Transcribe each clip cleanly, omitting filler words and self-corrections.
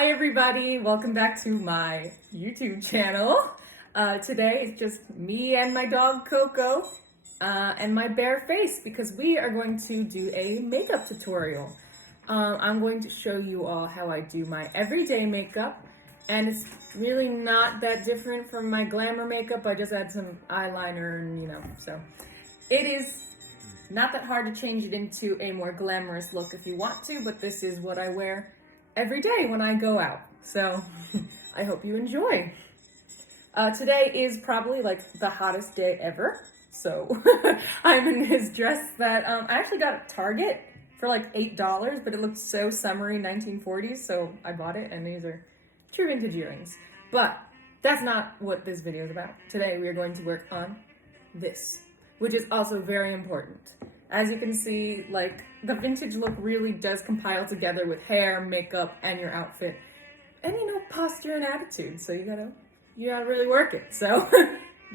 Hi everybody, welcome back to my YouTube channel. Today it's just me and my dog Coco and my bare face because we are going to do a makeup tutorial. I'm going to show you all how I do my everyday makeup, and it's really not that different from my glamour makeup. I just add some eyeliner and so it is not that hard to change it into a more glamorous look if you want to, but this is what I wear every day when I go out. So I hope you enjoy. Today is probably like the hottest day ever. So I'm in this dress that I actually got at Target for like $8, but it looked so summery 1940s. So I bought it, and these are true vintage earrings. But that's not what this video is about. Today we are going to work on this, which is also very important. As you can see, like, the vintage look really does compile together with hair, makeup, and your outfit. And posture and attitude. So you gotta really work it. So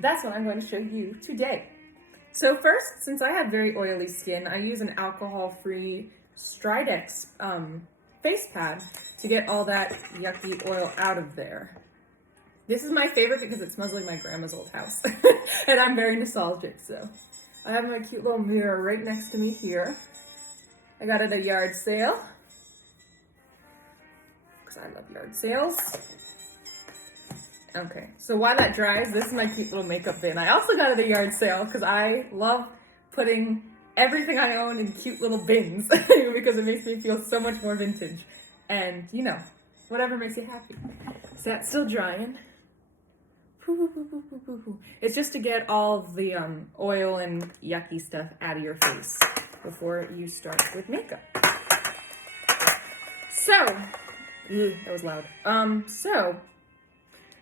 that's what I'm going to show you today. So first, since I have very oily skin, I use an alcohol-free Stridex face pad to get all that yucky oil out of there. This is my favorite because it smells like my grandma's old house. And I'm very nostalgic, so. I have my cute little mirror right next to me here. I got it at a yard sale, because I love yard sales. Okay, so while that dries, this is my cute little makeup bin. I also got it at a yard sale because I love putting everything I own in cute little bins because it makes me feel so much more vintage. And, whatever makes you happy. So that's still drying. It's just to get all of the oil and yucky stuff out of your face before you start with makeup. So, that was loud. So,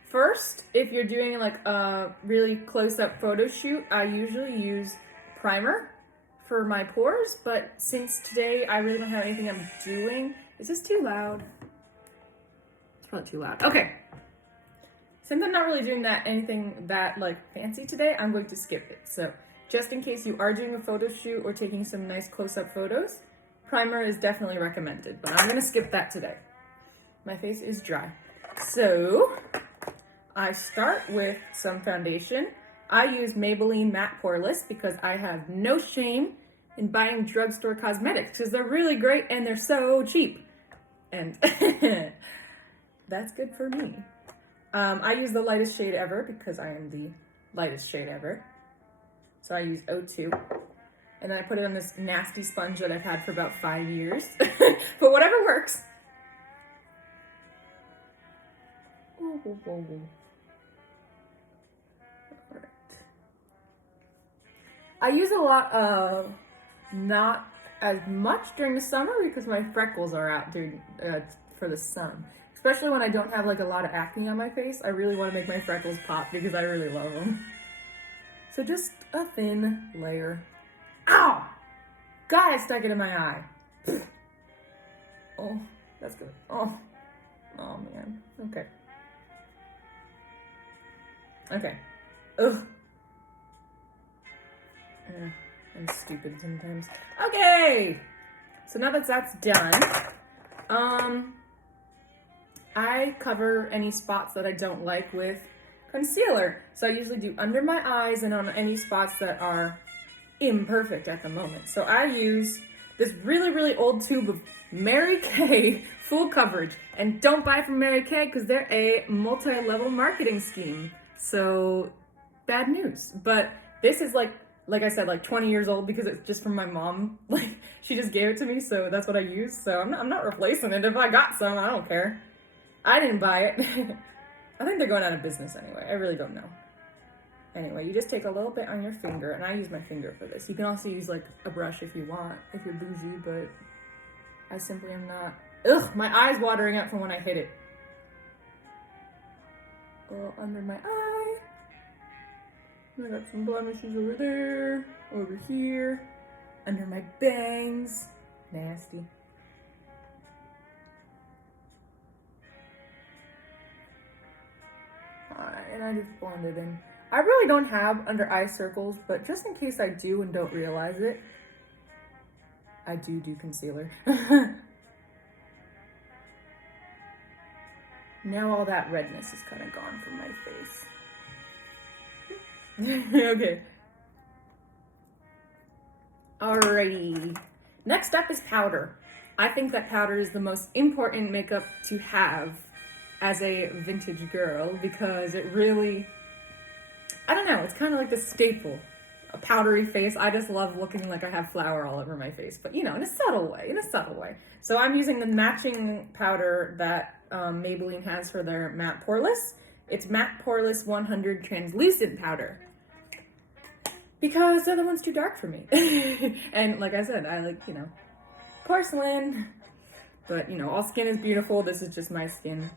first, if you're doing like a really close-up photo shoot, I usually use primer for my pores, but since today I really don't have anything I'm doing, is this too loud? It's probably too loud. Okay. Since I'm not really doing anything that fancy today, I'm going to skip it. So just in case you are doing a photo shoot or taking some nice close-up photos, primer is definitely recommended, but I'm going to skip that today. My face is dry. So I start with some foundation. I use Maybelline Matte Poreless because I have no shame in buying drugstore cosmetics because they're really great and they're so cheap. And that's good for me. I use the lightest shade ever because I am the lightest shade ever. So I use 02. And then I put it on this nasty sponge that I've had for about 5 years. But whatever works. Alright. I use a lot of, not as much during the summer because my freckles are out for the sun. Especially when I don't have a lot of acne on my face. I really want to make my freckles pop because I really love them. So just a thin layer. Ow! God, I stuck it in my eye. Oh, that's good. Oh man. Okay. Okay. Ugh. I'm stupid sometimes. Okay! So now that that's done, I cover any spots that I don't like with concealer. So I usually do under my eyes and on any spots that are imperfect at the moment. So I use this really, really old tube of Mary Kay full coverage. And don't buy from Mary Kay because they're a multi-level marketing scheme. So bad news. But this is like I said, 20 years old because it's just from my mom. She just gave it to me, so that's what I use. So I'm not replacing it. If I got some, I don't care. I didn't buy it. I think they're going out of business anyway. I really don't know. Anyway, you just take a little bit on your finger, and I use my finger for this. You can also use a brush if you want, if you're bougie, but I simply am not. Ugh, my eye's watering up from when I hit it. A little under my eye. I got some blemishes over there, over here, under my bangs. Nasty. And I just blend it in. I really don't have under eye circles, but just in case I do and don't realize it, I do concealer. Now all that redness is kind of gone from my face. Okay. Alrighty. Next up is powder. I think that powder is the most important makeup to have as a vintage girl because it really, I don't know, it's kind of like the staple. A powdery face. I just love looking like I have flour all over my face, but you know, in a subtle way. So I'm using the matching powder that Maybelline has for their matte poreless. It's matte poreless 100 translucent powder because the other one's too dark for me. And like I said, I like, you know, porcelain, but you know, all skin is beautiful. This is just my skin,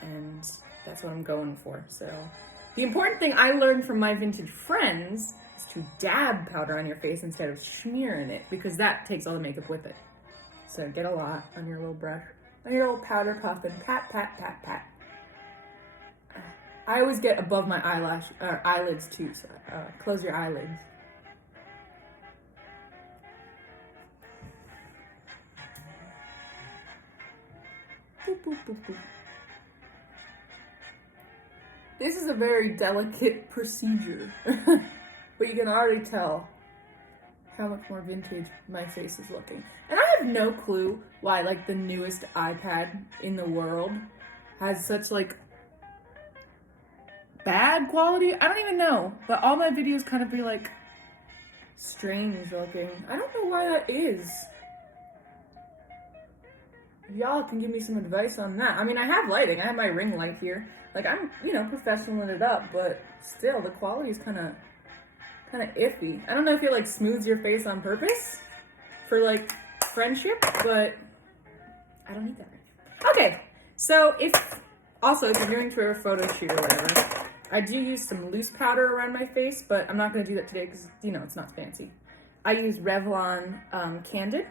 and that's what I'm going for. So the important thing I learned from my vintage friends is to dab powder on your face instead of smearing it, because that takes all the makeup with it. So get a lot on your little brush, on your little powder puff, and pat, pat, pat, pat. I always get above my eyelids too, so close your eyelids. Boop, boop, boop, boop. This is a very delicate procedure, but you can already tell how much more vintage my face is looking. And I have no clue why like the newest iPad in the world has such like bad quality. I don't even know, but all my videos kind of be like strange looking. I don't know why that is. Y'all can give me some advice on that. I mean, I have lighting. I have my ring light here. Like, I'm, you know, professionaling it up, but still, the quality is kind of iffy. I don't know if it, like, smooths your face on purpose for, like, friendship, but I don't need that. Okay, so if you're going to a photo shoot or whatever, I do use some loose powder around my face, but I'm not going to do that today because, you know, it's not fancy. I use Revlon Candid.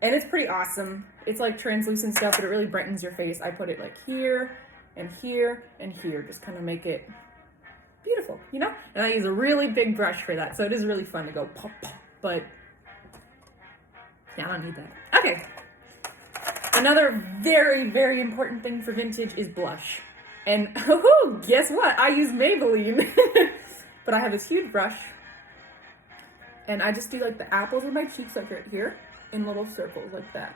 And it's pretty awesome. It's like translucent stuff, but it really brightens your face. I put it like here, and here, and here. Just kind of make it beautiful, you know? And I use a really big brush for that, so it is really fun to go pop, pop. But, yeah, I don't need that. Okay. Another very, very important thing for vintage is blush. And, oh, guess what? I use Maybelline. But I have this huge brush. And I just do like the apples of my cheeks like right here. In little circles like that.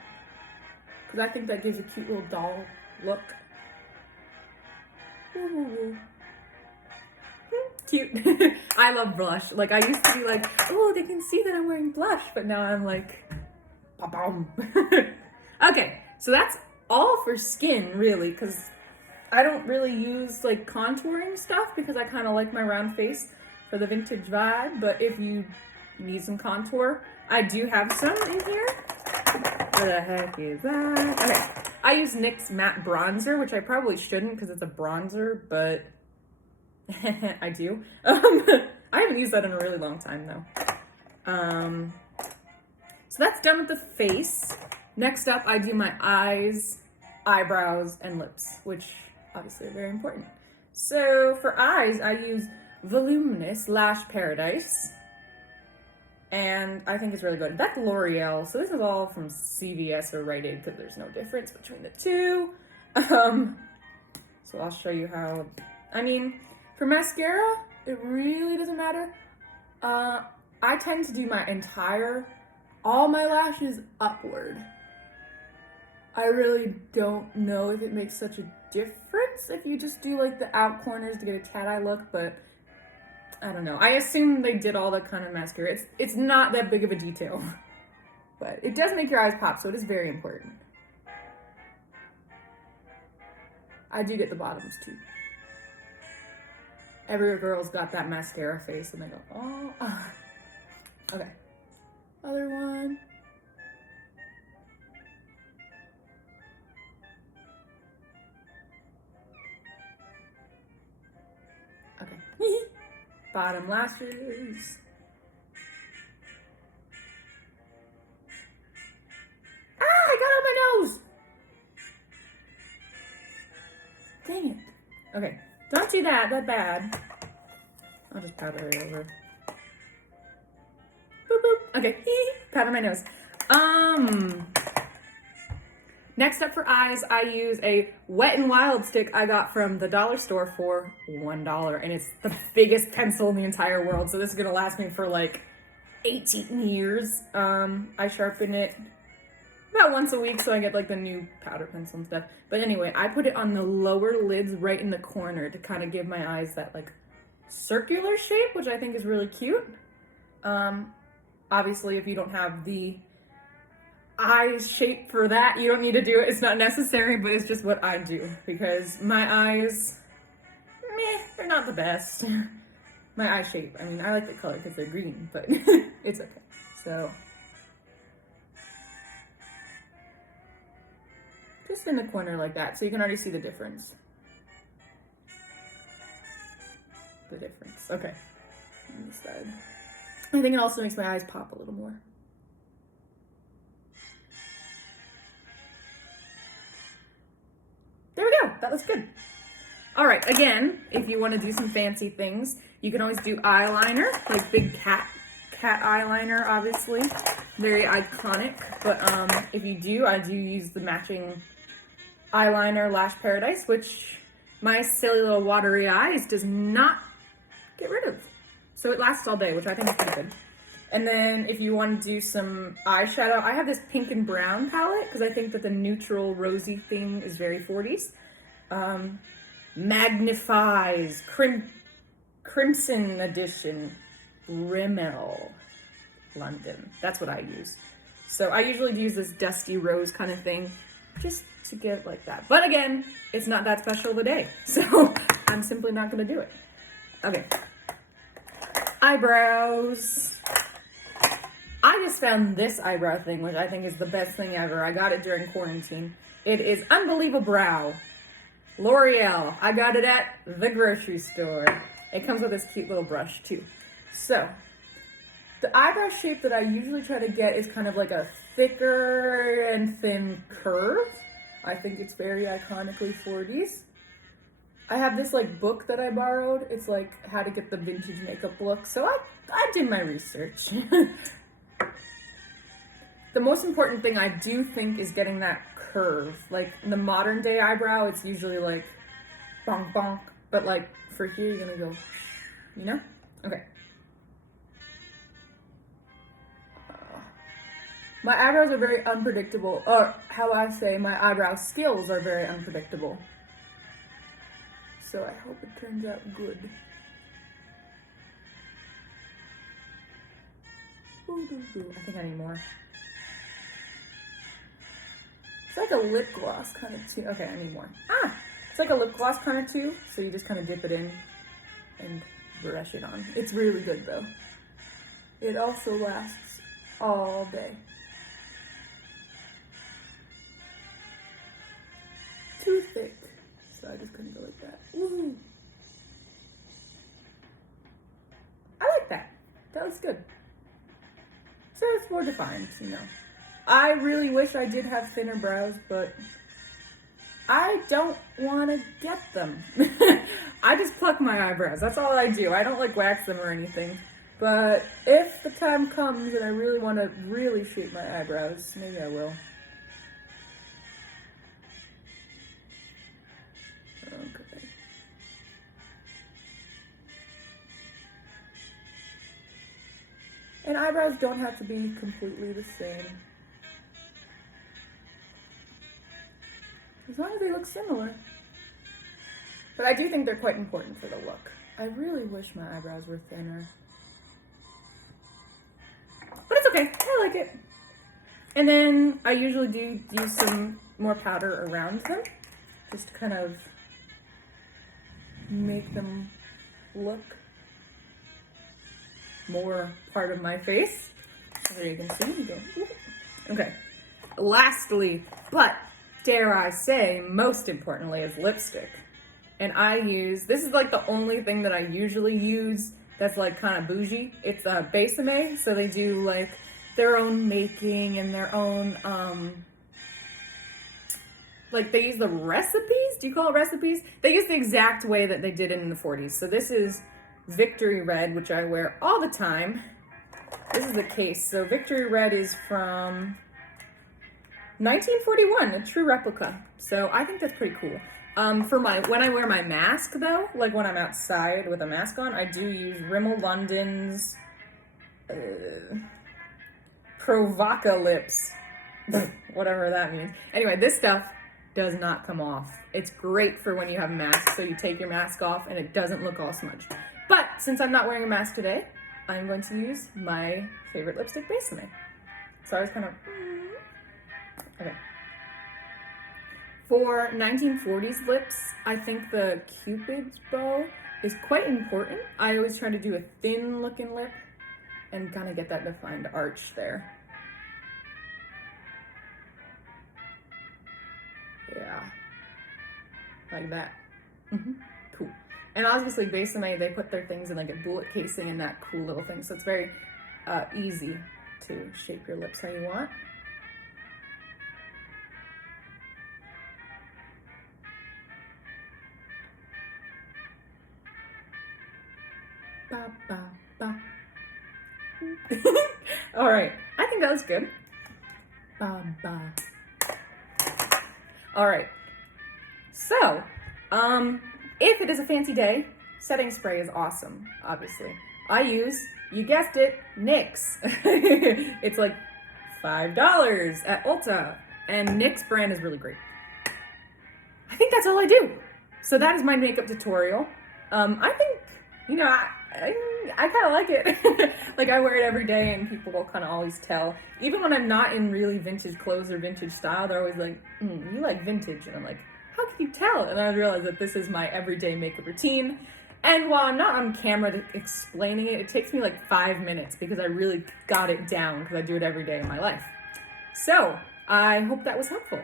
Because I think that gives a cute little doll look. Ooh. Cute. I love blush. Like, I used to be like, oh, they can see that I'm wearing blush. But now I'm like, ba-bum. Okay, so that's all for skin, really. Because I don't really use, like, contouring stuff. Because I kind of like my round face for the vintage vibe. But if you need some contour, I do have some in here. What the heck is that? Okay. I use NYX matte bronzer, which I probably shouldn't because it's a bronzer, but I do. I haven't used that in a really long time though. So that's done with the face. Next up, I do my eyes, eyebrows, and lips, which obviously are very important. So for eyes, I use Voluminous Lash Paradise. And I think it's really good. That's L'Oreal, so this is all from CVS or Rite Aid because there's no difference between the two. So I'll show you how, I mean, for mascara, it really doesn't matter. I tend to do all my lashes upward. I really don't know if it makes such a difference if you just do like the out corners to get a cat eye look, but I don't know. I assume they did all the kind of mascara. It's not that big of a detail, but it does make your eyes pop, so it is very important. I do get the bottoms too. Every girl's got that mascara face, and they go, oh, ah. Okay. Other one. Okay. Bottom lashes. Ah, I got on my nose. Dang it. Okay, don't do that bad. I'll just powder it over. Boop, boop. Okay, powder my nose. Next up for eyes, I use a Wet n Wild stick I got from the dollar store for $1. And it's the biggest pencil in the entire world. So this is going to last me for like 18 years. I sharpen it about once a week so I get like the new powder pencil and stuff. But anyway, I put it on the lower lids right in the corner to kind of give my eyes that like circular shape, which I think is really cute. Obviously, if you don't have the eye shape for that, you don't need to do it. It's not necessary, but it's just what I do because my eyes, meh, they're not the best. My eye shape, I mean, I like the color because they're green, but it's okay. So, just in the corner like that, so you can already see the difference. Okay. On this side. I think it also makes my eyes pop a little more. There we go. That looks good. All right. Again, if you want to do some fancy things, you can always do eyeliner, like big cat eyeliner, obviously. Very iconic. But if you do, I do use the matching eyeliner Lash Paradise, which my silly little watery eyes does not get rid of. So it lasts all day, which I think is pretty good. And then if you want to do some eyeshadow, I have this pink and brown palette because I think that the neutral rosy thing is very 40s. Magnifies Crimson Edition Rimmel London. That's what I use. So I usually use this dusty rose kind of thing just to get like that. But again, it's not that special of a day. So I'm simply not going to do it. Okay. Eyebrows. I just found this eyebrow thing, which I think is the best thing ever. I got it during quarantine. It is Unbelievable Brow. L'Oreal. I got it at the grocery store. It comes with this cute little brush too. So, the eyebrow shape that I usually try to get is kind of like a thicker and thin curve. I think it's very iconically 40s. I have this like book that I borrowed. It's like how to get the vintage makeup look. So I did my research. The most important thing I do think is getting that curve. Like in the modern day eyebrow, it's usually like bonk bonk. But like for here, you're gonna go, you know? Okay. My eyebrows are very unpredictable. Or how I say, my eyebrow skills are very unpredictable. So I hope it turns out good. I think I need more. It's like a lip gloss kind of too. Okay, I need more. It's like a lip gloss kind of too. So you just kind of dip it in and brush it on. It's really good though. It also lasts all day. Too thick. So I just couldn't go like that. Ooh. I like that. That looks good. So it's more defined, you know. I really wish I did have thinner brows, but I don't want to get them. I just pluck my eyebrows. That's all I do. I don't like wax them or anything. But if the time comes and I really want to really shape my eyebrows, maybe I will. Okay. And eyebrows don't have to be completely the same. As long as they look similar. But I do think they're quite important for the look. I really wish my eyebrows were thinner. But it's okay. I like it. And then I usually do use some more powder around them. Just to kind of make them look more part of my face. So there you can see. You go. Okay. Lastly, but dare I say, most importantly, is lipstick. And I use, this is like the only thing that I usually use that's like kind of bougie. It's a Besame, so they do like their own making and their own, like they use the recipes. Do you call it recipes? They use the exact way that they did it in the 40s. So this is Victory Red, which I wear all the time. This is the case. So Victory Red is from 1941, a true replica. So I think that's pretty cool. When I wear my mask though, like when I'm outside with a mask on, I do use Rimmel London's Provoca Lips, whatever that means. Anyway, this stuff does not come off. It's great for when you have a mask, so you take your mask off and it doesn't look all smudged. But since I'm not wearing a mask today, I'm going to use my favorite lipstick base today. So I was kind of, okay. For 1940s lips, I think the Cupid's bow is quite important. I always try to do a thin looking lip and kind of get that defined arch there. Yeah, like that. Cool. And obviously Besame, they put their things in like a bullet casing and that cool little thing. So it's very easy to shape your lips how you want. Ba, ba, ba. All right, I think that was good. Ba, ba. All right, so if it is a fancy day, setting spray is awesome, obviously. I use, you guessed it, NYX. It's like $5 at Ulta, and NYX brand is really great. I think that's all I do. So that is my makeup tutorial. I think, you know, I kind of like it. Like I wear it every day and people will kind of always tell. Even when I'm not in really vintage clothes or vintage style, they're always like, you like vintage. And I'm like, how can you tell? And I realize that this is my everyday makeup routine. And while I'm not on camera explaining it, it takes me like 5 minutes because I really got it down because I do it every day in my life. So I hope that was helpful.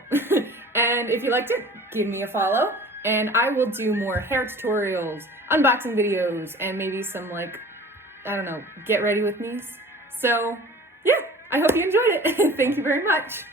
And if you liked it, give me a follow. And I will do more hair tutorials, unboxing videos, and maybe some like, I don't know, get ready with me's. So yeah, I hope you enjoyed it. Thank you very much.